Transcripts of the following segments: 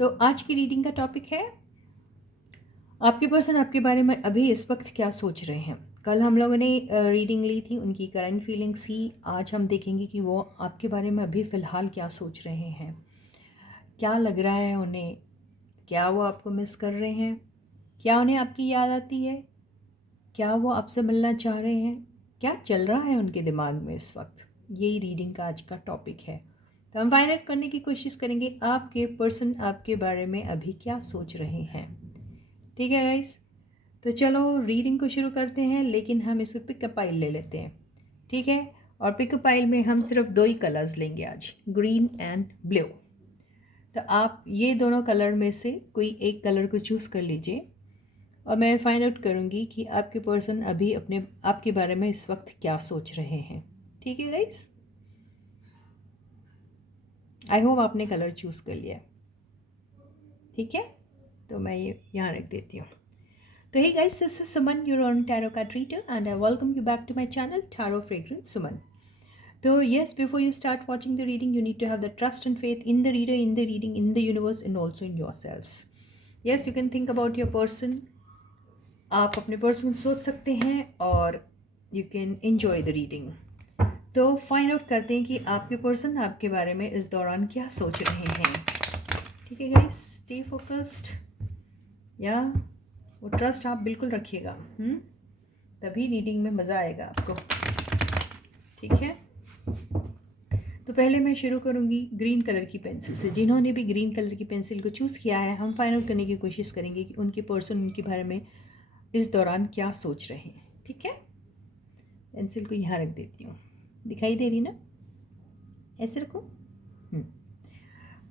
तो आज की रीडिंग का टॉपिक है आपके पर्सन आपके बारे में अभी इस वक्त क्या सोच रहे हैं। कल हम लोगों ने रीडिंग ली थी, उनकी करंट फीलिंग्स ही। आज हम देखेंगे कि वो आपके बारे में अभी फ़िलहाल क्या सोच रहे हैं, क्या लग रहा है उन्हें, क्या वो आपको मिस कर रहे हैं, क्या उन्हें आपकी याद आती है, क्या वो आपसे मिलना चाह रहे हैं, क्या चल रहा है उनके दिमाग में इस वक्त। यही रीडिंग का आज का टॉपिक है। तो हम फाइंड आउट करने की कोशिश करेंगे आपके पर्सन आपके बारे में अभी क्या सोच रहे हैं। ठीक है गाइस, तो चलो रीडिंग को शुरू करते हैं, लेकिन हम इसे पिकअप पाइल ले लेते हैं। ठीक है, और पिकअप पाइल में हम सिर्फ दो ही कलर्स लेंगे आज, ग्रीन एंड ब्लू। तो आप ये दोनों कलर में से कोई एक कलर को चूज़ कर लीजिए और मैं फाइंड आउट करूँगी कि आपके पर्सन अभी आपके बारे में इस वक्त क्या सोच रहे हैं। ठीक है गाइस, आई होप आपने कलर चूज़ कर लिया। ठीक है, तो मैं ये यहाँ रख देती हूँ। So hey guys, this is Suman, your own tarot card reader, and I welcome you back to my channel, Tarot Fragrance Suman. So yes, before you start watching the reading, you need to have the trust and faith in the reader, in the reading, in the universe, and also in yourselves. Yes, you can think about your person. आप अपने person सोच सकते हैं और you can enjoy the reading. तो find out करते हैं कि आपके पर्सन आपके बारे में इस दौरान क्या सोच रहे हैं। ठीक है गाइस, स्टे फोकस्ड या वो ट्रस्ट आप बिल्कुल रखिएगा, तभी रीडिंग में मज़ा आएगा आपको। ठीक है, तो पहले मैं शुरू करूँगी ग्रीन कलर की पेंसिल से। जिन्होंने भी ग्रीन कलर की पेंसिल को चूज़ किया है, हम फाइंड आउट करने की कोशिश करेंगे कि उनके पर्सन उनके बारे में इस दौरान क्या सोच रहे हैं। ठीक है, पेंसिल को यहाँ रख देती हूँ, दिखाई दे रही ना, ऐसे रखो।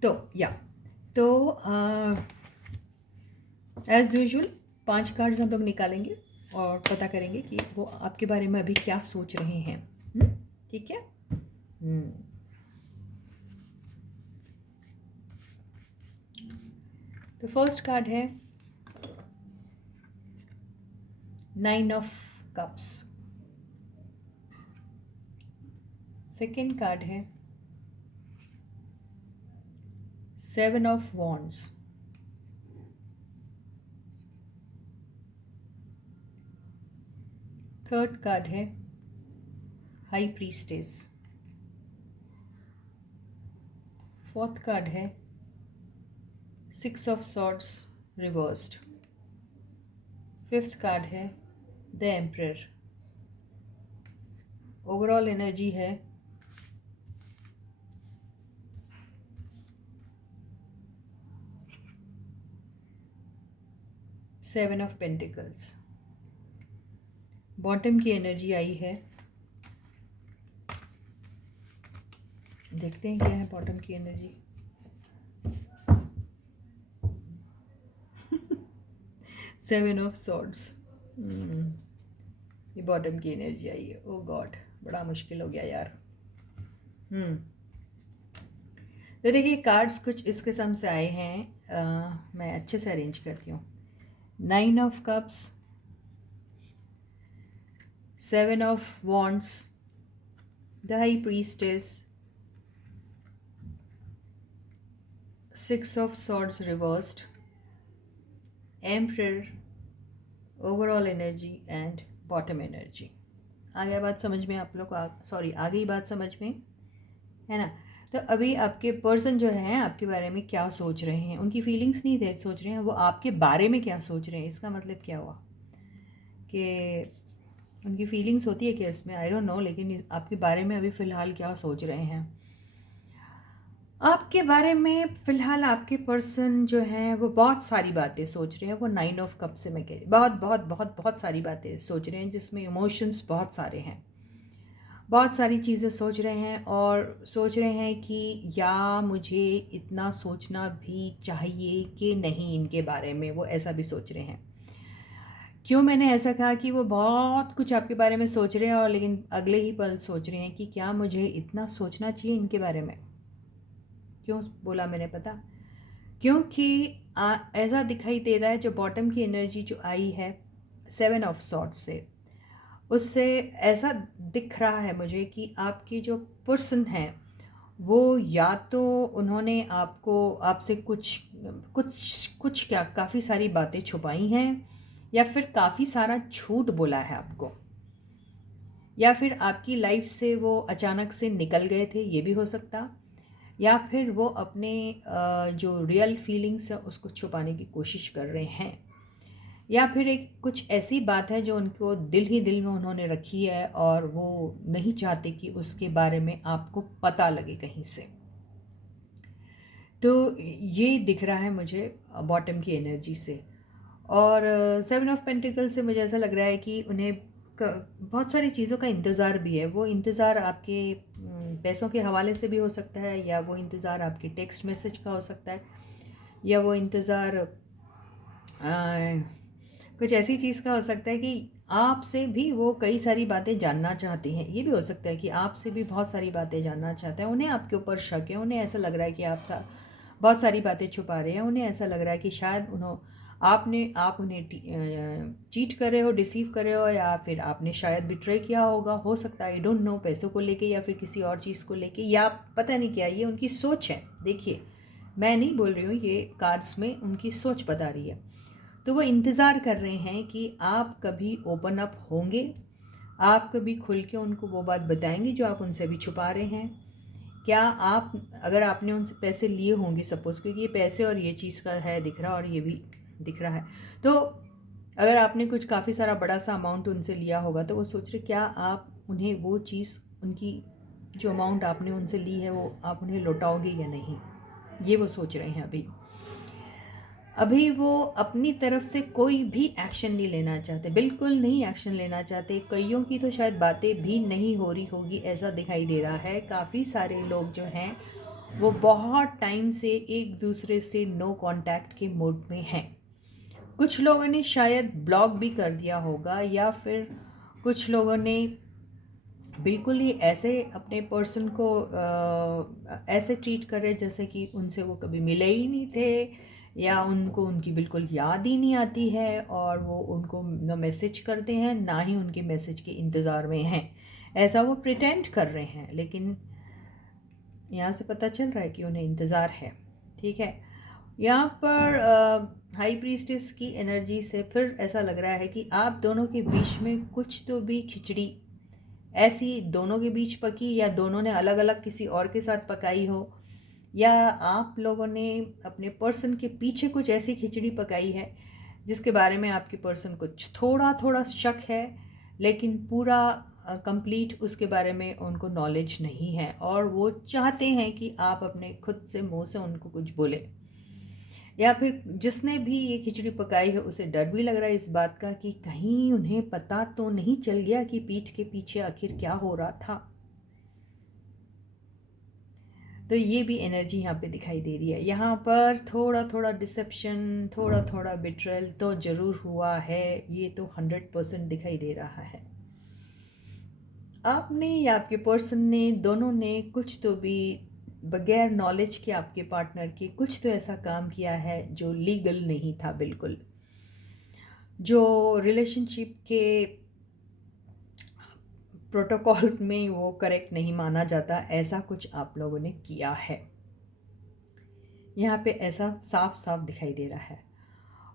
तो एज़ यूजुअल 5 कार्ड्स हम लोग निकालेंगे और पता करेंगे कि वो आपके बारे में अभी क्या सोच रहे हैं। ठीक है, तो फर्स्ट कार्ड है 9 ऑफ कप्स। सेकेंड कार्ड है 7 ऑफ वॉन्ड्स। थर्ड कार्ड है हाई प्रीस्टेस। फोर्थ कार्ड है 6 of swords reversed. Fifth card है द एम्परर। ओवरऑल एनर्जी है सेवन ऑफ पेंटिकल्स। बॉटम की एनर्जी आई है, देखते हैं क्या है बॉटम की एनर्जी। सेवन ऑफ सॉर्ड्स, ये बॉटम की एनर्जी आई है। ओ गॉड, बड़ा मुश्किल हो गया यार। तो देखिए कार्ड्स कुछ इस किस्म से आए हैं, मैं अच्छे से अरेंज करती हूँ। 9 of cups, 7 of wands, the high priestess, 6 of swords reversed, emperor, overall energy and bottom energy. आ गया बात समझ में आप लोग को? आ गई बात समझ में, है ना? तो अभी आपके पर्सन जो हैं आपके बारे में क्या सोच रहे हैं, उनकी फीलिंग्स नहीं सोच रहे हैं, वो आपके बारे में क्या सोच रहे हैं। इसका मतलब क्या हुआ कि उनकी फीलिंग्स होती है क्या इसमें, आई डोंट नो, लेकिन आपके बारे में अभी फ़िलहाल क्या सोच रहे हैं। आपके बारे में फ़िलहाल आपके पर्सन जो हैं वो बहुत सारी बातें सोच रहे हैं। वो 9 ऑफ कप से मैं कह रही बहुत बहुत बहुत बहुत सारी बातें सोच रहे हैं, जिसमें इमोशंस बहुत सारे हैं, बहुत सारी चीज़ें सोच रहे हैं और सोच रहे हैं कि या मुझे इतना सोचना भी चाहिए कि नहीं इनके बारे में। वो ऐसा भी सोच रहे हैं। क्यों मैंने ऐसा कहा कि वो बहुत कुछ आपके बारे में सोच रहे हैं और लेकिन अगले ही पल सोच रहे हैं कि क्या मुझे इतना सोचना चाहिए इनके बारे में। क्यों बोला मैंने पता? क्योंकि ऐसा दिखाई दे रहा है, जो बॉटम की एनर्जी जो आई है 7 ऑफ सॉर्ड्स से, उससे ऐसा दिख रहा है मुझे कि आपकी जो पर्सन हैं वो या तो उन्होंने आपसे कुछ कुछ कुछ क्या काफ़ी सारी बातें छुपाई हैं, या फिर काफ़ी सारा झूठ बोला है आपको, या फिर आपकी लाइफ से वो अचानक से निकल गए थे, ये भी हो सकता। या फिर वो अपने जो रियल फीलिंग्स है उसको छुपाने की कोशिश कर रहे हैं, या फिर एक कुछ ऐसी बात है जो उनको दिल ही दिल में उन्होंने रखी है और वो नहीं चाहते कि उसके बारे में आपको पता लगे कहीं से। तो ये दिख रहा है मुझे बॉटम की एनर्जी से। और 7 ऑफ पेंटिकल से मुझे ऐसा लग रहा है कि उन्हें बहुत सारी चीज़ों का इंतज़ार भी है। वो इंतज़ार आपके पैसों के हवाले से भी हो सकता है, या वो इंतज़ार आपके टेक्स्ट मैसेज का हो सकता है, या वो इंतज़ार कुछ ऐसी चीज़ का हो सकता है कि आपसे भी वो कई सारी बातें जानना चाहते हैं। ये भी हो सकता है कि आपसे भी बहुत सारी बातें जानना चाहते हैं। उन्हें आपके ऊपर शक है, उन्हें ऐसा लग रहा है कि बहुत सारी बातें छुपा रहे हैं। उन्हें ऐसा लग रहा है कि शायद आप उन्हें चीट कर रहे हो, डिसीव कर रहे हो, या फिर आपने शायद बिट्रे किया होगा, हो सकता है, आई डोंट नो, पैसों को लेके या फिर किसी और चीज़ को लेके, या पता नहीं क्या। ये उनकी सोच है। देखिए, मैं नहीं बोल रही हूँ, ये कार्ड्स में उनकी सोच बता रही है। तो वो इंतज़ार कर रहे हैं कि आप कभी ओपन अप होंगे, आप कभी खुल के उनको वो बात बताएंगे जो आप उनसे भी छुपा रहे हैं। क्या आप, अगर आपने उनसे पैसे लिए होंगे, सपोज़, क्योंकि ये पैसे और ये चीज़ का है दिख रहा, और ये भी दिख रहा है, तो अगर आपने कुछ काफ़ी सारा बड़ा सा अमाउंट उनसे लिया होगा, तो वो सोच रहे क्या आप उन्हें वो चीज़, उनकी जो अमाउंट आपने उनसे ली है, वो आप उन्हें लौटाओगे या नहीं, ये वो सोच रहे हैं। अभी वो अपनी तरफ से कोई भी एक्शन नहीं लेना चाहते, बिल्कुल नहीं एक्शन लेना चाहते। कईयों की तो शायद बातें भी नहीं हो रही होगी, ऐसा दिखाई दे रहा है। काफ़ी सारे लोग जो हैं वो बहुत टाइम से एक दूसरे से नो कांटेक्ट के मोड में हैं। कुछ लोगों ने शायद ब्लॉक भी कर दिया होगा, या फिर कुछ लोगों ने बिल्कुल ही ऐसे अपने पर्सन को ऐसे ट्रीट करे जैसे कि उनसे वो कभी मिले ही नहीं थे, या उनको उनकी बिल्कुल याद ही नहीं आती है, और वो उनको न मैसेज करते हैं, ना ही उनके मैसेज के इंतज़ार में हैं। ऐसा वो प्रिटेंड कर रहे हैं, लेकिन यहाँ से पता चल रहा है कि उन्हें इंतज़ार है। ठीक है, यहाँ पर हाई प्रीस्टेस की एनर्जी से फिर ऐसा लग रहा है कि आप दोनों के बीच में कुछ तो भी खिचड़ी ऐसी दोनों के बीच पकी, या दोनों ने अलग अलग किसी और के साथ पकाई हो, या आप लोगों ने अपने पर्सन के पीछे कुछ ऐसी खिचड़ी पकाई है जिसके बारे में आपके पर्सन को थोड़ा थोड़ा शक है, लेकिन पूरा कंप्लीट उसके बारे में उनको नॉलेज नहीं है, और वो चाहते हैं कि आप अपने खुद से मुंह से उनको कुछ बोले। या फिर जिसने भी ये खिचड़ी पकाई है उसे डर भी लग रहा है इस बात का कि कहीं उन्हें पता तो नहीं चल गया कि पीठ के पीछे आखिर क्या हो रहा था। तो ये भी एनर्जी यहाँ पे दिखाई दे रही है। यहाँ पर थोड़ा थोड़ा डिसेप्शन, थोड़ा थोड़ा बिट्रेल तो ज़रूर हुआ है, ये तो 100% दिखाई दे रहा है। आपने या आपके पर्सन ने, दोनों ने कुछ तो भी बगैर नॉलेज के आपके पार्टनर के कुछ तो ऐसा काम किया है जो लीगल नहीं था, बिल्कुल, जो रिलेशनशिप के प्रोटोकॉल में वो करेक्ट नहीं माना जाता। ऐसा कुछ आप लोगों ने किया है, यहाँ पे ऐसा साफ साफ दिखाई दे रहा है।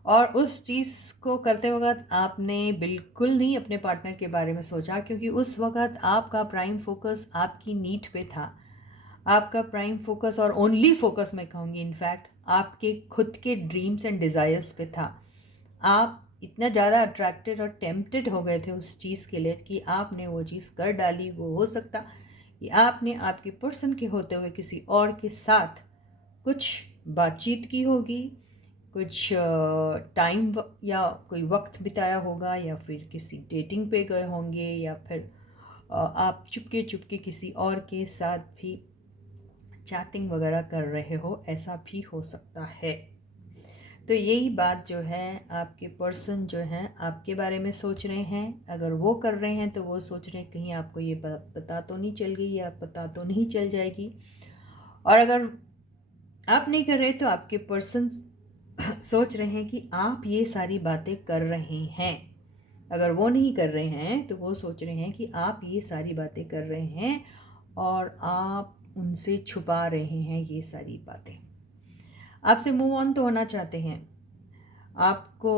और उस चीज़ को करते वक्त आपने बिल्कुल नहीं अपने पार्टनर के बारे में सोचा, क्योंकि उस वक्त आपका प्राइम फोकस आपकी नीड पे था। आपका प्राइम फोकस और ओनली फोकस मैं कहूँगी इनफैक्ट आपके खुद के ड्रीम्स एंड डिज़ायर्स पे था। आप इतना ज़्यादा अट्रैक्टेड और टेम्प्टेड हो गए थे उस चीज़ के लिए कि आपने वो चीज़ कर डाली। वो हो सकता कि आपने आपके पर्सन के होते हुए किसी और के साथ कुछ बातचीत की होगी, कुछ टाइम या कोई वक्त बिताया होगा, या फिर किसी डेटिंग पे गए होंगे, या फिर आप चुपके चुपके किसी और के साथ भी चैटिंग वगैरह कर रहे हो, ऐसा भी हो सकता है। तो यही बात जो है आपके पर्सन जो हैं आपके बारे में सोच रहे हैं। अगर वो कर रहे हैं तो वो सोच रहे हैं कहीं आपको ये पता तो नहीं चल गई, या पता तो नहीं चल जाएगी। और अगर आप नहीं कर रहे तो आपके पर्सन सोच रहे हैं कि आप ये सारी बातें कर रहे हैं। अगर वो नहीं कर रहे हैं तो वो सोच रहे हैं कि आप ये सारी बातें कर रहे हैं, और आप उनसे छुपा रहे हैं ये सारी बातें। आपसे मूव ऑन तो होना चाहते हैं, आपको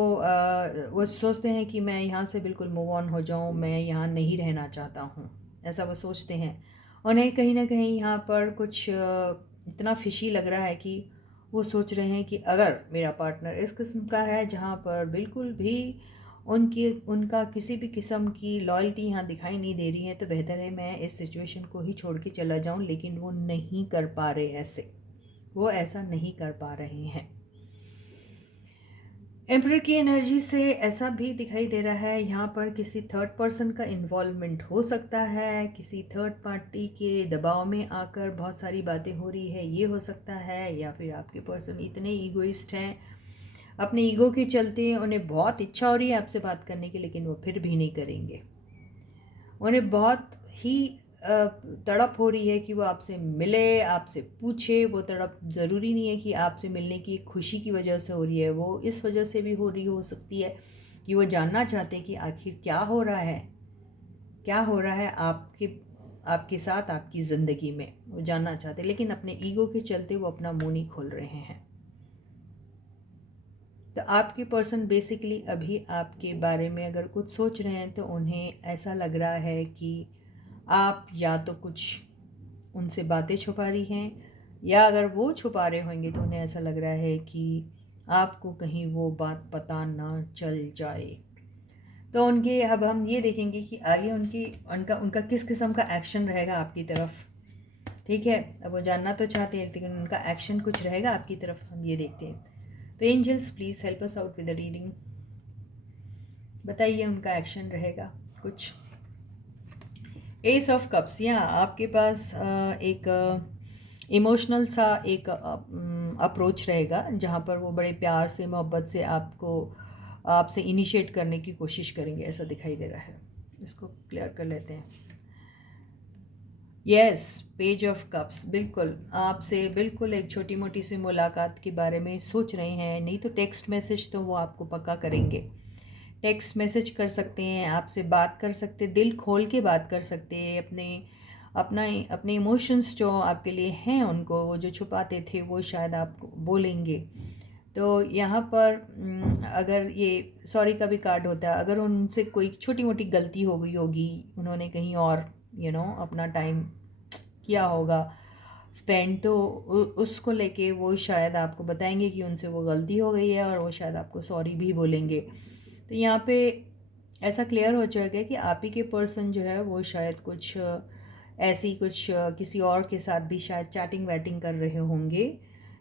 वो सोचते हैं कि मैं यहाँ से बिल्कुल मूव ऑन हो जाऊँ, मैं यहाँ नहीं रहना चाहता हूँ, ऐसा वो सोचते हैं। उन्हें कहीं ना कहीं यहाँ पर कुछ इतना फिशी लग रहा है कि वो सोच रहे हैं कि अगर मेरा पार्टनर इस किस्म का है जहाँ पर बिल्कुल भी उनका किसी भी किस्म की लॉयल्टी यहाँ दिखाई नहीं दे रही है, तो बेहतर है मैं इस सिचुएशन को ही छोड़ के चला जाऊँ। लेकिन वो नहीं कर पा रहे, ऐसे वो ऐसा नहीं कर पा रहे हैं। एम्परर की एनर्जी से ऐसा भी दिखाई दे रहा है यहाँ पर किसी थर्ड पर्सन का इन्वॉल्वमेंट हो सकता है, किसी थर्ड पार्टी के दबाव में आकर बहुत सारी बातें हो रही है, ये हो सकता है। या फिर आपके पर्सन इतने ईगोइस्ट हैं, अपने ईगो के चलते उन्हें बहुत इच्छा हो रही है आपसे बात करने की, लेकिन वो फिर भी नहीं करेंगे। उन्हें बहुत ही तड़प हो रही है कि वो आपसे मिले, आपसे पूछे। वो तड़प ज़रूरी नहीं है कि आपसे मिलने की खुशी की वजह से हो रही है, वो इस वजह से भी हो रही हो सकती है कि वो जानना चाहते हैं कि आखिर क्या हो रहा है, क्या हो रहा है आपके साथ, आपकी ज़िंदगी में। वो जानना चाहते हैं, लेकिन अपने ईगो के चलते वो अपना मुंह नहीं खोल रहे हैं। तो आपके पर्सन बेसिकली अभी आपके बारे में अगर कुछ सोच रहे हैं तो उन्हें ऐसा लग रहा है कि आप या तो कुछ उनसे बातें छुपा रही हैं, या अगर वो छुपा रहे होंगे तो उन्हें ऐसा लग रहा है कि आपको कहीं वो बात पता ना चल जाए। तो उनके अब हम ये देखेंगे कि आगे उनका किस किस्म का एक्शन रहेगा आपकी तरफ। ठीक है, अब वो जानना तो चाहते हैं लेकिन उनका एक्शन कुछ रहेगा आपकी तरफ, हम ये देखते हैं। तो angels please help us out with the reading. बताइए उनका एक्शन रहेगा कुछ। एस ऑफ कप्स, या आपके पास एक इमोशनल सा एक अप्रोच रहेगा जहाँ पर वो बड़े प्यार से, मोहब्बत से आपसे इनिशिएट करने की कोशिश करेंगे, ऐसा दिखाई दे रहा है। इसको क्लियर कर लेते हैं। यस, पेज ऑफ कप्स, बिल्कुल आपसे बिल्कुल एक छोटी मोटी सी मुलाकात के बारे में सोच रहे हैं। नहीं तो टेक्स्ट मैसेज तो वो आपको पक्का करेंगे, टेक्स्ट मैसेज कर सकते हैं, आपसे बात कर सकते हैं, दिल खोल के बात कर सकते हैं, अपने इमोशंस जो आपके लिए हैं उनको, वो जो छुपाते थे वो शायद आपको बोलेंगे। तो यहाँ पर अगर ये सॉरी का भी कार्ड होता है, अगर उनसे कोई छोटी मोटी गलती हो गई होगी, उन्होंने कहीं और अपना टाइम किया होगा स्पेंड, तो उसको लेके वो शायद आपको बताएंगे कि उनसे वो गलती हो गई है और वो शायद आपको सॉरी भी बोलेंगे। तो यहाँ पे ऐसा क्लियर हो जाएगा कि आप ही के पर्सन जो है वो शायद कुछ ऐसी कुछ किसी और के साथ भी शायद चैटिंग वैटिंग कर रहे होंगे,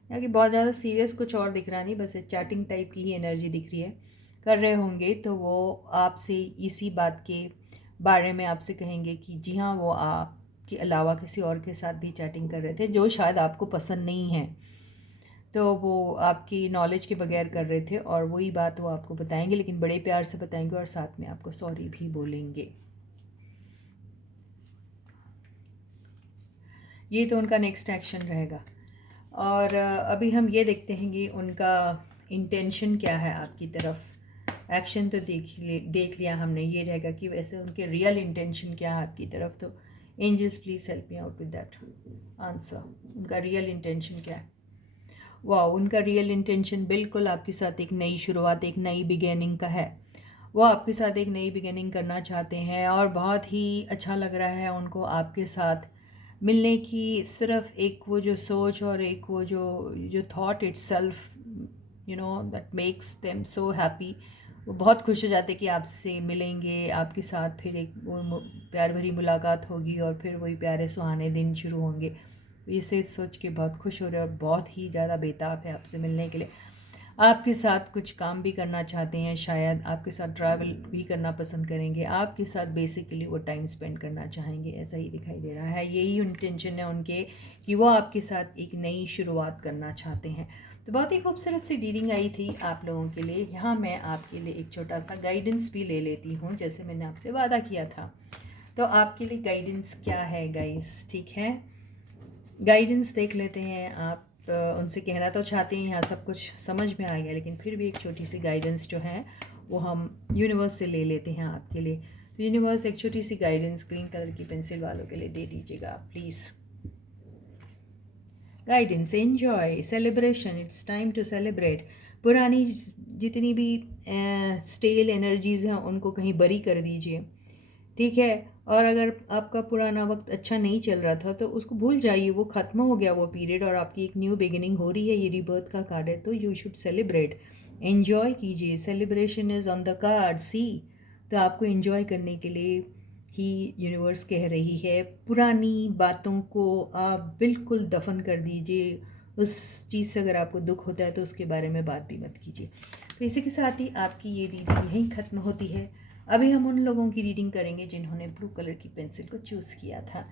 या कि बहुत ज़्यादा सीरियस कुछ और दिख रहा नहीं, बस चैटिंग टाइप की ही एनर्जी दिख रही है, कर रहे होंगे। तो वो आपसे इसी बात के बारे में आपसे कहेंगे कि जी हाँ, वो आपके अलावा किसी और के साथ भी चैटिंग कर रहे थे जो शायद आपको पसंद नहीं है, तो वो आपकी नॉलेज के बगैर कर रहे थे, और वही बात वो आपको बताएंगे, लेकिन बड़े प्यार से बताएंगे और साथ में आपको सॉरी भी बोलेंगे। ये तो उनका नेक्स्ट एक्शन रहेगा। और अभी हम ये देखते हैं कि उनका इंटेंशन क्या है आपकी तरफ। एक्शन तो देख लिया हमने, ये रहेगा कि वैसे उनके रियल इंटेंशन क्या है आपकी तरफ। तो angels please help me out with that answer. उनका रियल इंटेंशन क्या है? वाह, उनका रियल इंटेंशन बिल्कुल आपके साथ एक नई शुरुआत, एक नई बिगेनिंग का है। वो आपके साथ एक नई बिगेनिंग करना चाहते हैं और बहुत ही अच्छा लग रहा है उनको आपके साथ मिलने की। सिर्फ एक वो जो सोच और एक वो जो जो thought itself that makes them so happy. वो बहुत खुश हो जाते कि आपसे मिलेंगे, आपके साथ फिर एक वो प्यार भरी मुलाकात होगी और फिर वही प्यारे सुहाने दिन शुरू होंगे। इसे सोच के बहुत खुश हो रहे हैं और बहुत ही ज़्यादा बेताब है आपसे मिलने के लिए। आपके साथ कुछ काम भी करना चाहते हैं, शायद आपके साथ ट्रैवल भी करना पसंद करेंगे, आपके साथ बेसिकली वो टाइम स्पेंड करना चाहेंगे, ऐसा ही दिखाई दे रहा है। यही इंटेंशन है उनके कि वो आपके साथ एक नई शुरुआत करना चाहते हैं। तो बहुत ही खूबसूरत सी रीडिंग आई थी आप लोगों के लिए। यहाँ मैं आपके लिए एक छोटा सा गाइडेंस भी ले लेती हूँ, जैसे मैंने आपसे वादा किया था। तो आपके लिए गाइडेंस क्या है गाइस? ठीक है, गाइडेंस देख लेते हैं। आप उनसे कहना तो चाहते हैं, यहाँ सब कुछ समझ में आ गया, लेकिन फिर भी एक छोटी सी गाइडेंस जो है वो हम यूनिवर्स से ले लेते हैं आपके लिए। तो यूनिवर्स एक छोटी सी गाइडेंस ग्रीन कलर की पेंसिल वालों के लिए दे दीजिएगा please. Guidance, enjoy, celebration, it's time to celebrate. पुरानी जितनी भी स्टेल एनर्जीज़ हैं उनको कहीं बरी कर दीजिए, ठीक है। और अगर आपका पुराना वक्त अच्छा नहीं चल रहा था तो उसको भूल जाइए, वो ख़त्म हो गया वो पीरियड, और आपकी एक न्यू बिगिनिंग हो रही है। ये रीबर्थ का कार्ड है, तो यू शुड सेलिब्रेट, एन्जॉय कीजिए। Celebration is on the card, see. तो आपको एन्जॉय करने के लिए ही यूनिवर्स कह रही है। पुरानी बातों को आप बिल्कुल दफन कर दीजिए। उस चीज़ से अगर आपको दुख होता है तो उसके बारे में बात भी मत कीजिए। तो इसी के साथ ही आपकी ये रीडिंग यहीं ख़त्म होती है। अभी हम उन लोगों की रीडिंग करेंगे जिन्होंने ब्लू कलर की पेंसिल को चूज़ किया था।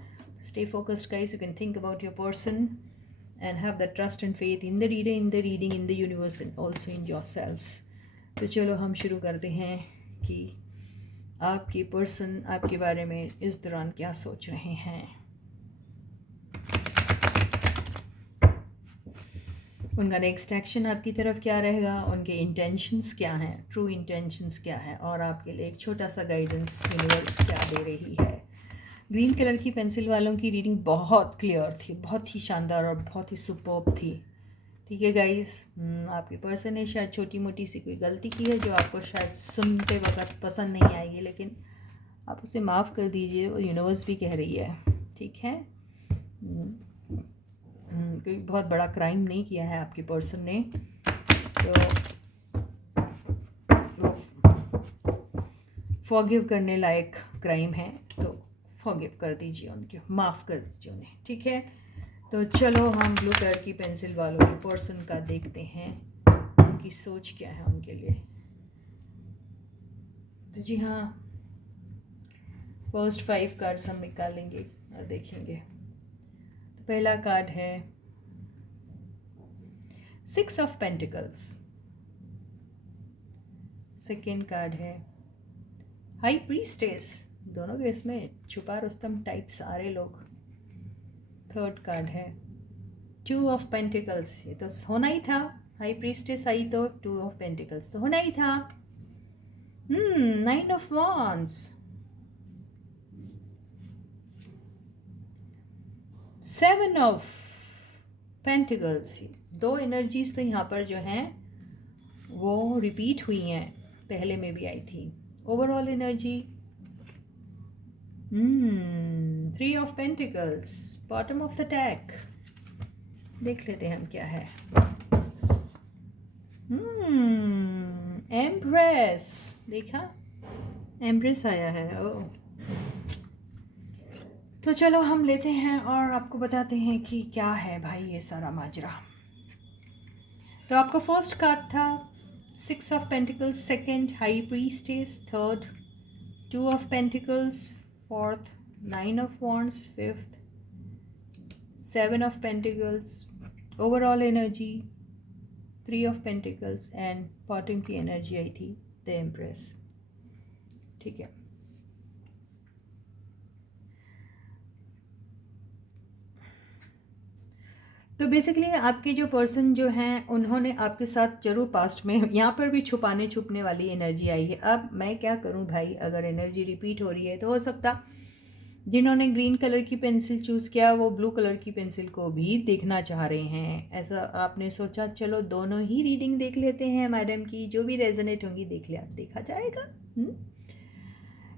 Stay focused guys, you can think about your person and have that trust and faith in the reader, in the reading, in the universe and also in yourselves. तो चलो हम शुरू करते हैं कि आपके पर्सन आपके बारे में इस दौरान क्या सोच रहे हैं, उनका नेक्स्ट एक्शन आपकी तरफ क्या रहेगा, उनके इंटेंशंस क्या हैं, ट्रू इंटेंशंस क्या है, और आपके लिए एक छोटा सा गाइडेंस यूनिवर्स क्या दे रही है। ग्रीन कलर की पेंसिल वालों की रीडिंग बहुत क्लियर थी, बहुत ही शानदार और बहुत ही सुपर्ब थी, ठीक है गाइस। आपके पर्सन ने शायद छोटी मोटी सी कोई गलती की है जो आपको शायद सुनते वक्त पसंद नहीं आएगी, लेकिन आप उसे माफ़ कर दीजिए, वो यूनिवर्स भी कह रही है, ठीक है। कोई बहुत बड़ा क्राइम नहीं किया है आपके पर्सन ने, तो वो फॉरगिव करने लायक क्राइम है, तो फॉरगिव कर दीजिए उनके, माफ़ कर दीजिए उन्हें, ठीक है। तो चलो हम ब्लू कलर की पेंसिल वालों के पर्सन का देखते हैं उनकी सोच क्या है उनके लिए। तो जी हाँ, फर्स्ट 5 कार्ड्स हम निकालेंगे और देखेंगे। तो पहला कार्ड है 6 ऑफ पेंटिकल्स, सेकेंड कार्ड है हाई प्रीस्टेस, दोनों के इसमें छुपा रुस्तम टाइप सारे लोग। थर्ड कार्ड है 2 ऑफ पेंटिकल्स, ये तो होना ही था, हाई प्रीस्टेस आई तो 2 ऑफ पेंटिकल्स तो होना ही था। 9 ऑफ वॉन्ड्स, 7 ऑफ पेंटिकल्स, दो एनर्जीज तो यहाँ पर जो हैं वो रिपीट हुई हैं, पहले में भी आई थी। Overall energy 3 of pentacles, bottom of the deck, देख लेते हैं हम क्या है। एम्प्रेस, देखा एम्प्रेस आया है। ओ तो चलो हम लेते हैं और आपको बताते हैं कि क्या है भाई ये सारा माजरा। तो आपका फर्स्ट कार्ड था 6 of pentacles, second high priestess, third 2 of pentacles, fourth 9 of wands, fifth 7 of pentacles, overall energy 3 of pentacles and bottom की एनर्जी आई थी द एम्प्रेस, ठीक है। तो बेसिकली आपके जो पर्सन जो हैं उन्होंने आपके साथ जरूर पास्ट में, यहाँ पर भी छुपने वाली एनर्जी आई है। अब मैं क्या करूँ भाई, अगर एनर्जी रिपीट हो रही है तो हो सकता जिन्होंने ग्रीन कलर की पेंसिल चूज़ किया वो ब्लू कलर की पेंसिल को भी देखना चाह रहे हैं, ऐसा आपने सोचा। चलो दोनों ही रीडिंग देख लेते हैं मैडम की, जो भी रेजोनेट होंगी देखा जाएगा।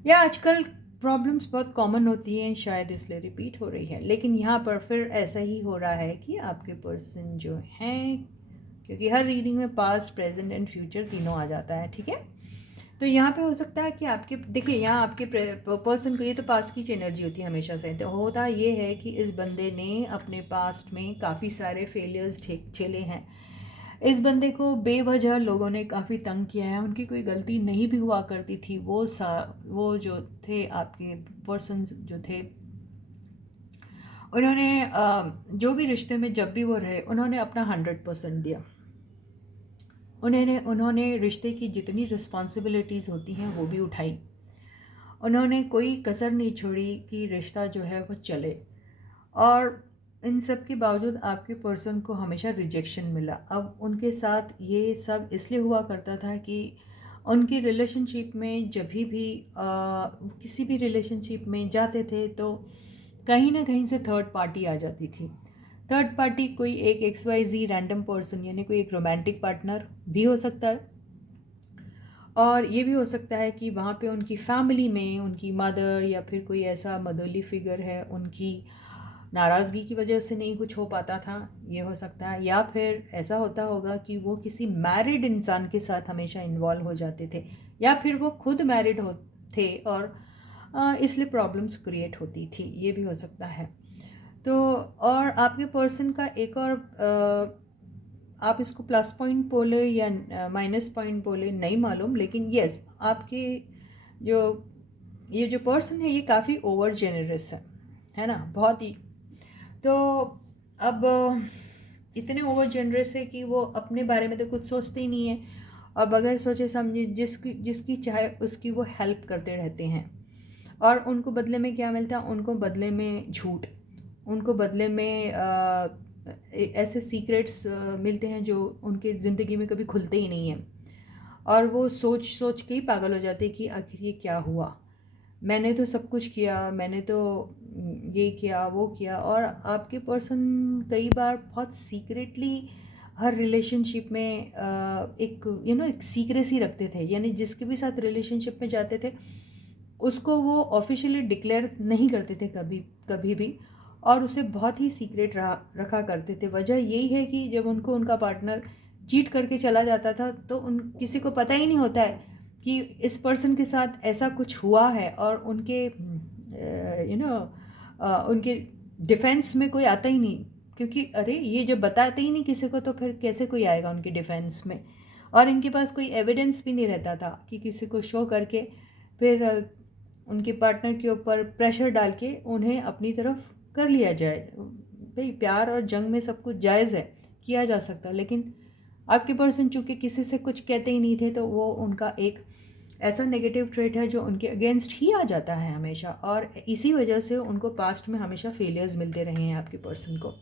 या आजकल प्रॉब्लम्स बहुत कॉमन होती हैं, शायद इसलिए रिपीट हो रही है, लेकिन यहाँ पर फिर ऐसा ही हो रहा है कि आपके पर्सन जो हैं, क्योंकि हर रीडिंग में पास्ट प्रेजेंट एंड फ्यूचर तीनों आ जाता है, ठीक है। तो यहाँ पे हो सकता है कि आपके, देखिए यहाँ आपके पर्सन को, ये तो पास्ट की एनर्जी होती है हमेशा से, तो होता ये है कि इस बंदे ने अपने पास्ट में काफ़ी सारे फेलियर्स झेले हैं। इस बंदे को बेवजह लोगों ने काफ़ी तंग किया है, उनकी कोई गलती नहीं भी हुआ करती थी। वो जो थे आपके पर्सन जो थे, उन्होंने जो भी रिश्ते में जब भी वो रहे उन्होंने अपना 100% दिया। उन्होंने रिश्ते की जितनी रिस्पॉन्सिबिलिटीज़ होती हैं वो भी उठाई। उन्होंने कोई कसर नहीं छोड़ी कि रिश्ता जो है वो चले, और इन सब के बावजूद आपके पर्सन को हमेशा रिजेक्शन मिला। अब उनके साथ ये सब इसलिए हुआ करता था कि उनकी रिलेशनशिप में जब भी किसी भी रिलेशनशिप में जाते थे तो कहीं ना कहीं से थर्ड पार्टी आ जाती थी। थर्ड पार्टी कोई एक XYZ रैंडम पर्सन, यानी कोई एक रोमांटिक पार्टनर भी हो सकता है। और ये भी हो सकता है कि वहाँ पे उनकी फैमिली में उनकी मदर या फिर कोई ऐसा मदरली फिगर है, उनकी नाराज़गी की वजह से नहीं कुछ हो पाता था, ये हो सकता है। या फिर ऐसा होता होगा कि वो किसी मैरिड इंसान के साथ हमेशा इन्वॉल्व हो जाते थे, या फिर वो खुद मैरिड हो थे और इसलिए प्रॉब्लम्स क्रिएट होती थी, ये भी हो सकता है। तो और आपके पर्सन का एक और आप इसको प्लस पॉइंट बोले या माइनस पॉइंट बोले नहीं मालूम, लेकिन यस, आपके जो ये जो पर्सन है ये काफ़ी ओवर जेनरस है ना, बहुत ही। तो अब इतने ओवर जेनरस है कि वो अपने बारे में तो कुछ सोचते ही नहीं है, और बगैर सोचे समझे जिसकी जिसकी चाहे उसकी वो हेल्प करते रहते हैं। और उनको बदले में क्या मिलता है? उनको बदले में झूठ, उनको बदले में ऐसे सीक्रेट्स मिलते हैं जो उनके ज़िंदगी में कभी खुलते ही नहीं हैं। और वो सोच सोच के ही पागल हो जाते हैं कि आखिर ये क्या हुआ, मैंने तो सब कुछ किया, मैंने तो ये किया वो किया। और आपके पर्सन कई बार बहुत सीक्रेटली हर रिलेशनशिप में एक एक सीक्रेसी रखते थे, यानी जिसके भी साथ रिलेशनशिप में जाते थे उसको वो ऑफिशियली डिक्लेयर नहीं करते थे कभी कभी भी, और उसे बहुत ही सीक्रेट रखा करते थे। वजह यही है कि जब उनको उनका पार्टनर चीट करके चला जाता था तो उन किसी को पता ही नहीं होता है कि इस पर्सन के साथ ऐसा कुछ हुआ है, और उनके उनके डिफेंस में कोई आता ही नहीं, क्योंकि अरे ये जब बताते ही नहीं किसी को तो फिर कैसे कोई आएगा उनके डिफेंस में। और इनके पास कोई एविडेंस भी नहीं रहता था कि किसी को शो करके फिर उनके पार्टनर के ऊपर प्रेशर डाल के उन्हें अपनी तरफ कर लिया जाए। भाई प्यार और जंग में सब कुछ जायज़ है, किया जा सकता है, लेकिन आपके पर्सन चूँकि किसी से कुछ कहते ही नहीं थे तो वो उनका एक ऐसा नेगेटिव ट्रेट है जो उनके अगेंस्ट ही आ जाता है हमेशा, और इसी वजह से उनको पास्ट में हमेशा फेलियर्स मिलते रहे हैं आपके पर्सन को।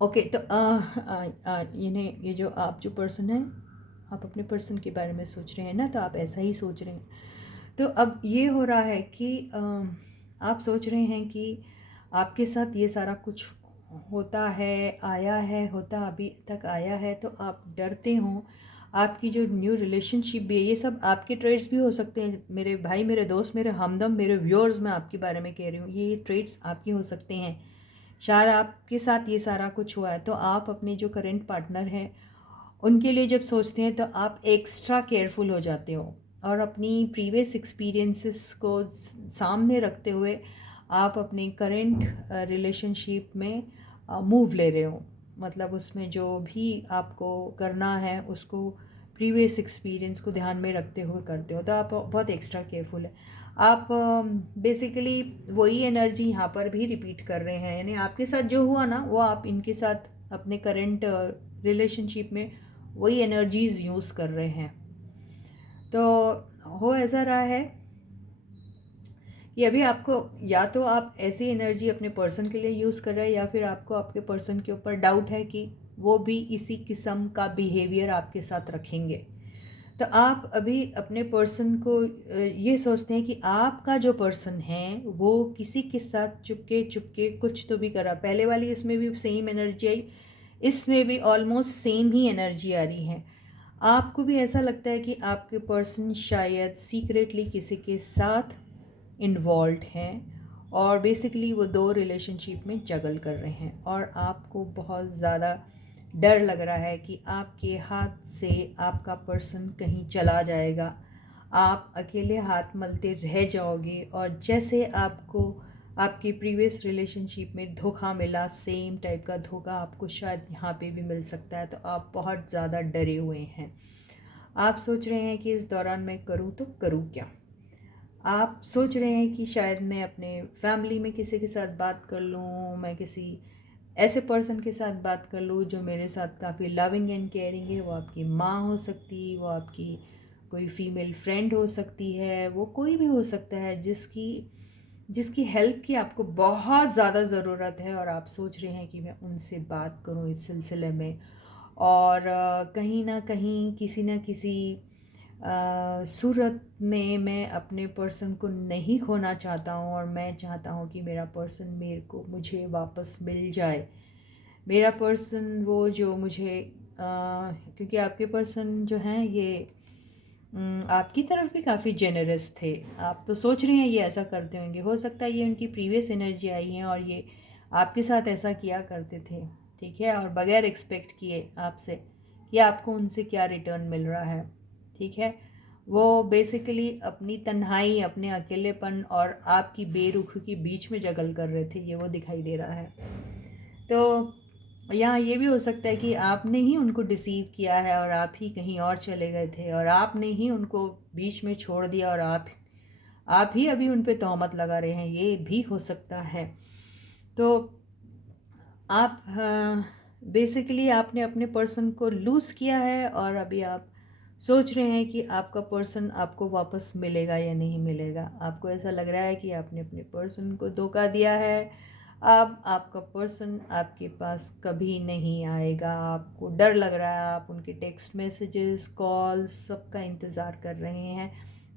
ओके, तो ये जो आप जो पर्सन है, आप अपने पर्सन के बारे में सोच रहे हैं ना, तो आप ऐसा ही सोच रहे हैं। तो अब ये हो रहा है कि आप सोच रहे हैं कि आपके साथ ये सारा कुछ होता है, आया है, होता अभी तक आया है, तो आप डरते हो। आपकी जो न्यू रिलेशनशिप भी है, ये सब आपके ट्रेड्स भी हो सकते हैं मेरे भाई, मेरे दोस्त, मेरे हमदम, मेरे व्यूअर्स, मैं आपके बारे में कह रही हूँ, ये ट्रेड्स आपके हो सकते हैं। शायद आपके साथ ये सारा कुछ हुआ है, तो आप अपने जो करेंट पार्टनर हैं उनके लिए जब सोचते हैं तो आप एक्स्ट्रा केयरफुल हो जाते हो, और अपनी प्रीवियस एक्सपीरियंसेस को सामने रखते हुए आप अपने करेंट रिलेशनशिप में मूव ले रहे हो। मतलब उसमें जो भी आपको करना है उसको प्रीवियस एक्सपीरियंस को ध्यान में रखते हुए करते हो, तो आप बहुत एक्स्ट्रा केयरफुल है। आप बेसिकली वही एनर्जी यहाँ पर भी रिपीट कर रहे हैं, यानी आपके साथ जो हुआ ना वो आप इनके साथ अपने करेंट रिलेशनशिप में वही एनर्जीज़ यूज़ कर रहे हैं। तो हो ऐसा रहा है कि अभी आपको या तो आप ऐसी एनर्जी अपने पर्सन के लिए यूज़ कर रहे हैं, या फिर आपको आपके पर्सन के ऊपर डाउट है कि वो भी इसी किस्म का बिहेवियर आपके साथ रखेंगे। तो आप अभी अपने पर्सन को ये सोचते हैं कि आपका जो पर्सन है वो किसी के साथ चुपके चुपके कुछ तो भी करा। पहले वाली इसमें भी सेम एनर्जी आई, इसमें भी ऑलमोस्ट सेम ही एनर्जी आ रही है। आपको भी ऐसा लगता है कि आपके पर्सन शायद सीक्रेटली किसी के साथ इन्वॉल्व हैं, और बेसिकली वो दो रिलेशनशिप में जगल कर रहे हैं, और आपको बहुत ज़्यादा डर लग रहा है कि आपके हाथ से आपका पर्सन कहीं चला जाएगा, आप अकेले हाथ मलते रह जाओगे, और जैसे आपको आपकी प्रीवियस रिलेशनशिप में धोखा मिला सेम टाइप का धोखा आपको शायद यहाँ पे भी मिल सकता है। तो आप बहुत ज़्यादा डरे हुए हैं। आप सोच रहे हैं कि इस दौरान मैं करूँ तो करूँ क्या। आप सोच रहे हैं कि शायद मैं अपने फैमिली में किसी के साथ बात कर लूँ, मैं किसी ऐसे पर्सन के साथ बात कर लूँ जो मेरे साथ काफ़ी लविंग एंड केयरिंग है। वो आपकी माँ हो सकती, वो आपकी कोई फीमेल फ्रेंड हो सकती है, वो कोई भी हो सकता है जिसकी जिसकी हेल्प की आपको बहुत ज़्यादा ज़रूरत है, और आप सोच रहे हैं कि मैं उनसे बात करूं इस सिलसिले में। और कहीं ना कहीं किसी न किसी सूरत में मैं अपने पर्सन को नहीं खोना चाहता हूँ, और मैं चाहता हूँ कि मेरा पर्सन मुझे वापस मिल जाए। मेरा पर्सन वो जो मुझे क्योंकि आपके पर्सन जो हैं ये आपकी तरफ भी काफ़ी जेनरस थे। आप तो सोच रहे हैं ये ऐसा करते होंगे, हो सकता है ये उनकी प्रीवियस एनर्जी आई है और ये आपके साथ ऐसा किया करते थे, ठीक है, और बगैर एक्सपेक्ट किए आपसे कि आपको उनसे क्या रिटर्न मिल रहा है, ठीक है। वो बेसिकली अपनी तन्हाई, अपने अकेलेपन और आपकी बेरुखी के बीच में जगल कर रहे थे, ये वो दिखाई दे रहा है। तो यहाँ ये भी हो सकता है कि आपने ही उनको डिसीव किया है और आप ही कहीं और चले गए थे, और आपने ही उनको बीच में छोड़ दिया और आप ही अभी उन पे तहमत लगा रहे हैं, ये भी हो सकता है। तो आप बेसिकली आपने अपने पर्सन को लूज़ किया है और अभी आप सोच रहे हैं कि आपका पर्सन आपको वापस मिलेगा या नहीं मिलेगा। आपको ऐसा लग रहा है कि आपने अपने पर्सन को धोखा दिया है। अब आपका पर्सन आपके पास कभी नहीं आएगा। आपको डर लग रहा है, आप उनके टेक्स्ट मैसेजेस, कॉल्स सबका इंतज़ार कर रहे हैं।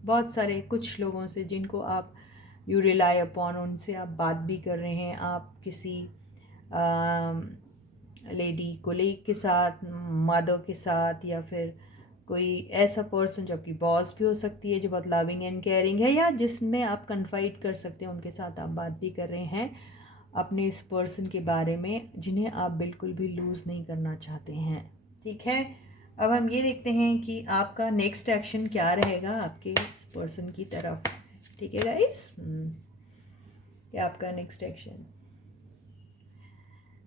बहुत सारे कुछ लोगों से जिनको आप यू रिलाई अपॉन, उनसे आप बात भी कर रहे हैं। आप किसी लेडी कोलीग के साथ, मदर के साथ, या फिर कोई ऐसा पर्सन जो आपकी बॉस भी हो सकती है, जो बहुत लविंग एंड केयरिंग है, या जिसमें आप कन्फाइड कर सकते हैं, उनके साथ आप बात भी कर रहे हैं अपने इस पर्सन के बारे में जिन्हें आप बिल्कुल भी लूज़ नहीं करना चाहते हैं, ठीक है। अब हम ये देखते हैं कि आपका नेक्स्ट एक्शन क्या रहेगा आपके इस पर्सन की तरफ, ठीक है गाइस। क्या आपका नेक्स्ट एक्शन,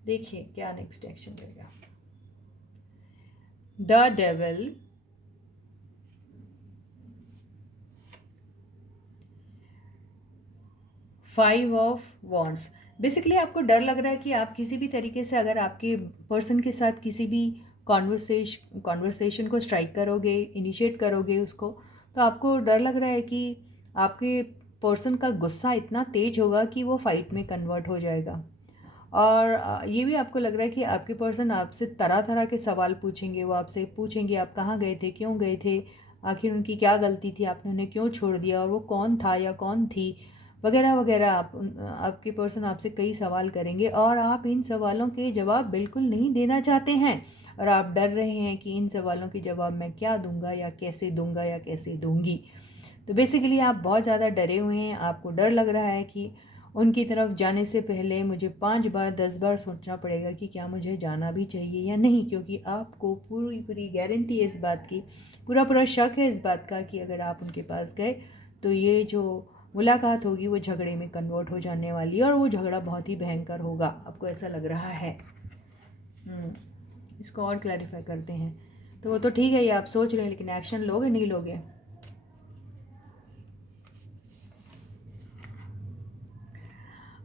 देखिए क्या नेक्स्ट एक्शन रहेगा। The devil, 5 of wands. Basically आपको डर लग रहा है कि आप किसी भी तरीके से अगर आपके पर्सन के साथ किसी भी कॉन्वर्सेशन को स्ट्राइक करोगे, इनिशिएट करोगे उसको, तो आपको डर लग रहा है कि आपके पर्सन का गुस्सा इतना तेज होगा कि वो फाइट में कन्वर्ट हो जाएगा। और ये भी आपको लग रहा है कि आपके पर्सन आपसे तरह तरह के सवाल पूछेंगे। वो आपसे पूछेंगे आप कहाँ गए थे, क्यों गए थे, आखिर उनकी क्या गलती थी, आपने उन्हें क्यों छोड़ दिया, और वो कौन था या कौन थी, वगैरह वगैरह। आपके पर्सन आपसे कई सवाल करेंगे और आप इन सवालों के जवाब बिल्कुल नहीं देना चाहते हैं, और आप डर रहे हैं कि इन सवालों के जवाब मैं क्या दूंगा या कैसे दूंगा या कैसे दूंगी। तो बेसिकली आप बहुत ज़्यादा डरे हुए हैं। आपको डर लग रहा है कि उनकी तरफ जाने से पहले मुझे 5 बार 10 बार सोचना पड़ेगा कि क्या मुझे जाना भी चाहिए या नहीं, क्योंकि आपको पूरी पूरी गारंटी है इस बात की, पूरा पूरा शक है इस बात का कि अगर आप उनके पास गए तो ये जो मुलाकात होगी वो झगड़े में कन्वर्ट हो जाने वाली है, और वो झगड़ा बहुत ही भयंकर होगा। आपको ऐसा लग रहा है। इसको और क्लैरिफाई करते हैं। तो वो तो ठीक है, ये आप सोच रहे हैं, लेकिन एक्शन लोगे नहीं लोगे?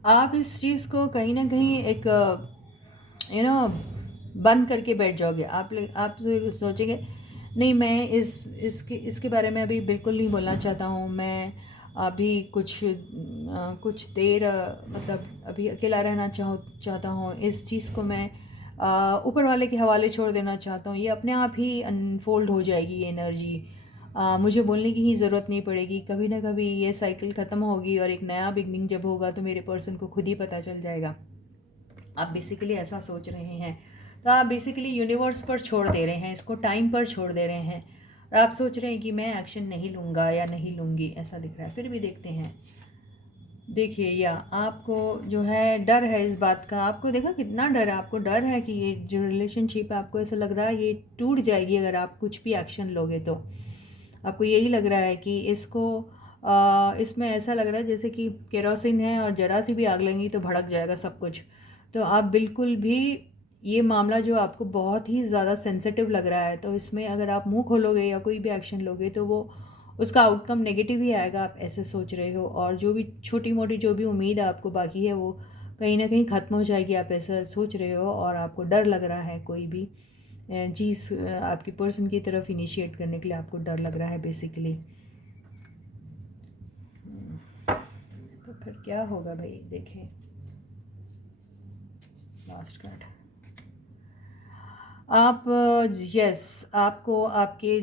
आप इस चीज़ को कहीं ना कहीं एक बंद करके बैठ जाओगे। आप सोचेंगे नहीं, मैं इसके बारे में अभी बिल्कुल नहीं बोलना चाहता हूँ। मैं अभी कुछ देर मतलब अभी अकेला रहना चाहता हूँ। इस चीज़ को मैं ऊपर वाले के हवाले छोड़ देना चाहता हूँ। ये अपने आप ही अनफोल्ड हो जाएगी ये एनर्जी। मुझे बोलने की ही ज़रूरत नहीं पड़ेगी। कभी ना कभी ये साइकिल ख़त्म होगी और एक नया बिगनिंग जब होगा तो मेरे पर्सन को खुद ही पता चल जाएगा। आप बेसिकली ऐसा सोच रहे हैं। तो आप बेसिकली यूनिवर्स पर छोड़ दे रहे हैं, इसको टाइम पर छोड़ दे रहे हैं, और आप सोच रहे हैं कि मैं एक्शन नहीं लूँगा या नहीं लूँगी, ऐसा दिख रहा है। फिर भी देखते हैं। देखिए, या आपको जो है डर है इस बात का। आपको देखा कितना डर है, आपको डर है कि ये जो रिलेशनशिप है, आपको ऐसा लग रहा है ये टूट जाएगी अगर आप कुछ भी एक्शन लोगे। तो आपको यही लग रहा है कि इसमें ऐसा लग रहा है जैसे कि केरोसिन है और ज़रा सी भी आग लगेगी तो भड़क जाएगा सब कुछ। तो आप बिल्कुल भी, ये मामला जो आपको बहुत ही ज़्यादा सेंसिटिव लग रहा है, तो इसमें अगर आप मुंह खोलोगे या कोई भी एक्शन लोगे तो वो उसका आउटकम नेगेटिव ही आएगा, आप ऐसे सोच रहे हो। और जो भी छोटी मोटी जो भी उम्मीद आपको बाकी है वो कहीं ना कहीं ख़त्म हो जाएगी, आप ऐसा सोच रहे हो। और आपको डर लग रहा है कोई भी चीज़ आपकी पर्सन की तरफ इनिशिएट करने के लिए आपको डर लग रहा है बेसिकली। तो फिर क्या होगा भाई, देखें लास्ट कार्ड। आप यस, आपको आपके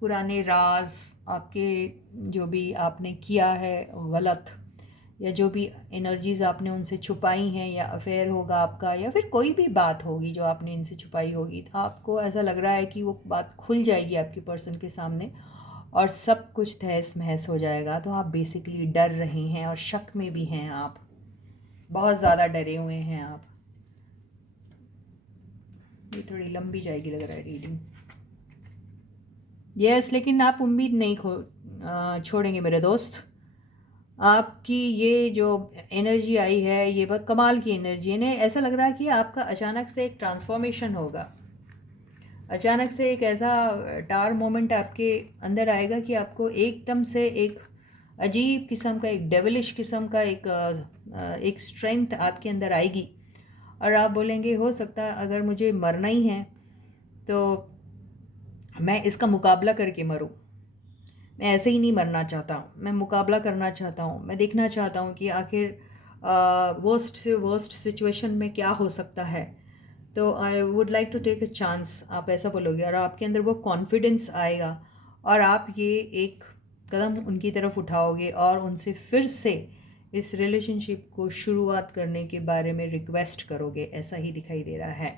पुराने राज, आपके जो भी आपने किया है गलत, या जो भी एनर्जीज़ आपने उनसे छुपाई हैं, या अफेयर होगा आपका, या फिर कोई भी बात होगी जो आपने इनसे छुपाई होगी, तो आपको ऐसा लग रहा है कि वो बात खुल जाएगी आपके पर्सन के सामने और सब कुछ तहस महस हो जाएगा। तो आप बेसिकली डर रहे हैं और शक में भी हैं, आप बहुत ज़्यादा डरे हुए हैं आप। ये थोड़ी लंबी जाएगी लग रहा है रीडिंग। यस, लेकिन आप उम्मीद नहीं छोड़ेंगे मेरे दोस्त। आपकी ये जो एनर्जी आई है ये बहुत कमाल की एनर्जी है। ऐसा लग रहा है कि आपका अचानक से एक ट्रांसफॉर्मेशन होगा, अचानक से एक ऐसा टावर मोमेंट आपके अंदर आएगा कि आपको एकदम से एक अजीब किस्म का, एक डेविलिश किस्म का एक स्ट्रेंथ आपके अंदर आएगी और आप बोलेंगे हो सकता है अगर मुझे मरना ही है तो मैं इसका मुकाबला करके मरूं। मैं ऐसे ही नहीं मरना चाहता हूँ, मैं मुकाबला करना चाहता हूँ, मैं देखना चाहता हूँ कि आखिर वर्स्ट से वर्स्ट सिचुएशन में क्या हो सकता है। तो I would like to take a chance, आप ऐसा बोलोगे और आपके अंदर वो कॉन्फिडेंस आएगा और आप ये एक कदम उनकी तरफ उठाओगे और उनसे फिर से इस रिलेशनशिप को शुरुआत करने के बारे में रिक्वेस्ट करोगे, ऐसा ही दिखाई दे रहा है।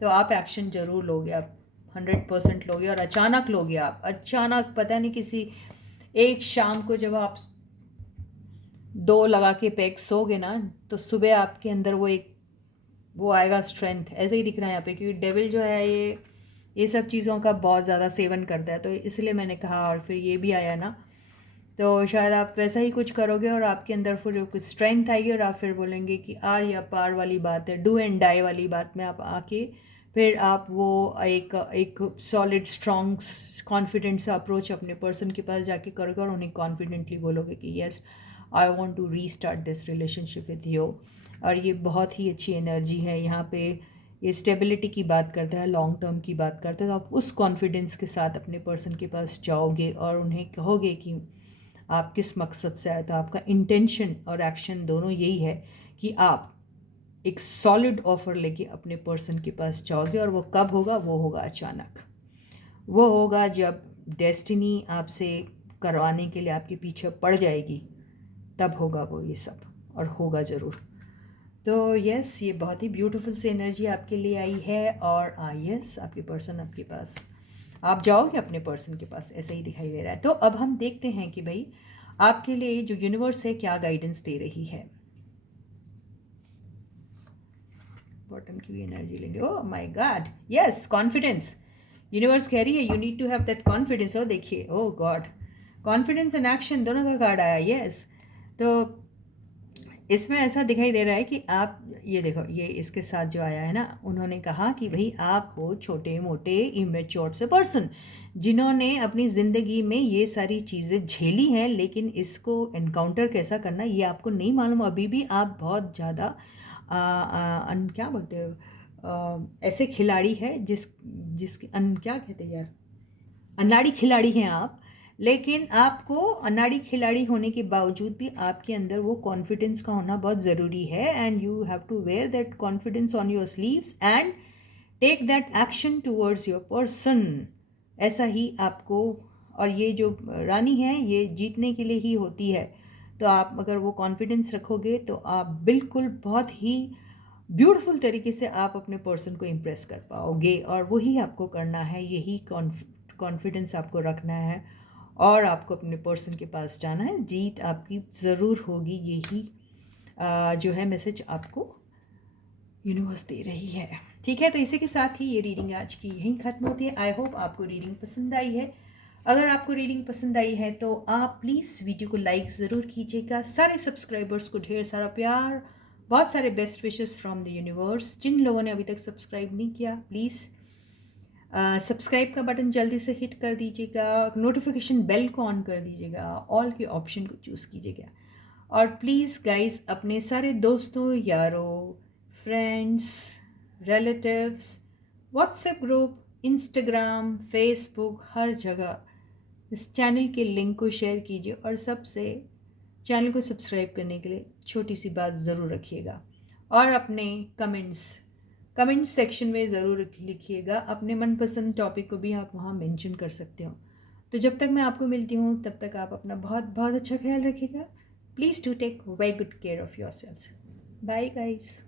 तो आप एक्शन ज़रूर लोगे, आप 100% लोगे और अचानक लोगे। आप अचानक, पता नहीं, किसी एक शाम को जब आप 2 लगा के पैक सोगे ना, तो सुबह आपके अंदर वो आएगा स्ट्रेंथ। ऐसे ही दिख रहा है यहाँ पे, क्योंकि डेविल जो है ये सब चीज़ों का बहुत ज़्यादा सेवन करता है, तो इसलिए मैंने कहा। और फिर ये भी आया ना, तो शायद आप वैसा ही कुछ करोगे और आपके अंदर फिर कुछ स्ट्रेंथ आएगी और आप फिर बोलेंगे कि आर या पार वाली बात है, डू एंड डाई वाली बात में आप आके फिर आप वो एक सॉलिड स्ट्रॉन्ग कॉन्फिडेंट सा अप्रोच अपने पर्सन के पास जाके करोगे और उन्हें कॉन्फिडेंटली बोलोगे कि yes, I want to restart this relationship with you. और ये बहुत ही अच्छी एनर्जी है यहाँ पे। ये स्टेबिलिटी की बात करता है, लॉन्ग टर्म की बात करता है। तो आप उस कॉन्फिडेंस के साथ अपने पर्सन के पास जाओगे और उन्हें कहोगे कि आप किस मकसद से आए। तो आपका इंटेंशन और एक्शन दोनों यही है कि आप एक सॉलिड ऑफर लेके अपने पर्सन के पास जाओगे। और वो कब होगा? वो होगा अचानक। वो होगा जब डेस्टिनी आपसे करवाने के लिए आपके पीछे पड़ जाएगी, तब होगा वो ये सब, और होगा ज़रूर। तो यस, ये बहुत ही ब्यूटीफुल सी एनर्जी आपके लिए आई है। और यस, आपके पर्सन आपके पास, आप जाओगे अपने पर्सन के पास, ऐसा ही दिखाई दे रहा है। तो अब हम देखते हैं कि भाई आपके लिए जो यूनिवर्स है क्या गाइडेंस दे रही है। बॉटम की भी एनर्जी लेंगे। Oh my god, yes, confidence. Universe कह रही है you need to have that confidence. ओ देखिए, oh god, confidence and action दोनों का कार्ड आया। यस, तो इसमें ऐसा दिखाई दे रहा है कि आप ये देखो, ये इसके साथ जो आया है ना, उन्होंने कहा कि भाई आप हो छोटे मोटे इमेच्योर से पर्सन जिन्होंने अपनी ज़िंदगी में ये सारी चीज़ें झेली हैं, लेकिन इसको एनकाउंटर कैसा करना ये आपको नहीं मालूम। अभी भी आप बहुत ज़्यादा क्या बोलते हो, ऐसे खिलाड़ी है जिसके क्या कहते हैं यार, अनाड़ी खिलाड़ी हैं आप। लेकिन आपको अनाड़ी खिलाड़ी होने के बावजूद भी आपके अंदर वो कॉन्फिडेंस का होना बहुत ज़रूरी है। And you have to wear that confidence on your sleeves and take that action towards your person. ऐसा ही आपको, और ये जो रानी है ये जीतने के लिए ही होती है। तो आप अगर वो कॉन्फिडेंस रखोगे तो आप बिल्कुल बहुत ही ब्यूटीफुल तरीके से आप अपने पर्सन को इम्प्रेस कर पाओगे। और वही आपको करना है, यही कॉन्फिडेंस आपको रखना है और आपको अपने पर्सन के पास जाना है। जीत आपकी ज़रूर होगी, यही जो है मैसेज आपको यूनिवर्स दे रही है। ठीक है, तो इसी के साथ ही ये रीडिंग आज की यहीं ख़त्म होती है। आई होप आपको रीडिंग पसंद आई है। अगर आपको रीडिंग पसंद आई है तो आप प्लीज़ वीडियो को लाइक ज़रूर कीजिएगा। सारे सब्सक्राइबर्स को ढेर सारा प्यार, बहुत सारे best wishes from the universe. जिन लोगों ने अभी तक सब्सक्राइब नहीं किया, प्लीज़ सब्सक्राइब का बटन जल्दी से हिट कर दीजिएगा, नोटिफिकेशन बेल को ऑन कर दीजिएगा, ऑल के ऑप्शन को चूज़ कीजिएगा। और प्लीज़ गाइस अपने सारे दोस्तों, यारों, friends, relatives, WhatsApp group, Instagram, Facebook, हर जगह इस चैनल के लिंक को शेयर कीजिए। और सबसे चैनल को सब्सक्राइब करने के लिए छोटी सी बात ज़रूर रखिएगा और अपने कमेंट्स कमेंट सेक्शन में ज़रूर लिखिएगा। अपने मनपसंद टॉपिक को भी आप वहाँ मेंशन कर सकते हो। तो जब तक मैं आपको मिलती हूँ तब तक आप अपना बहुत बहुत अच्छा ख्याल रखिएगा। Please do take very good care of your selves. Bye guys.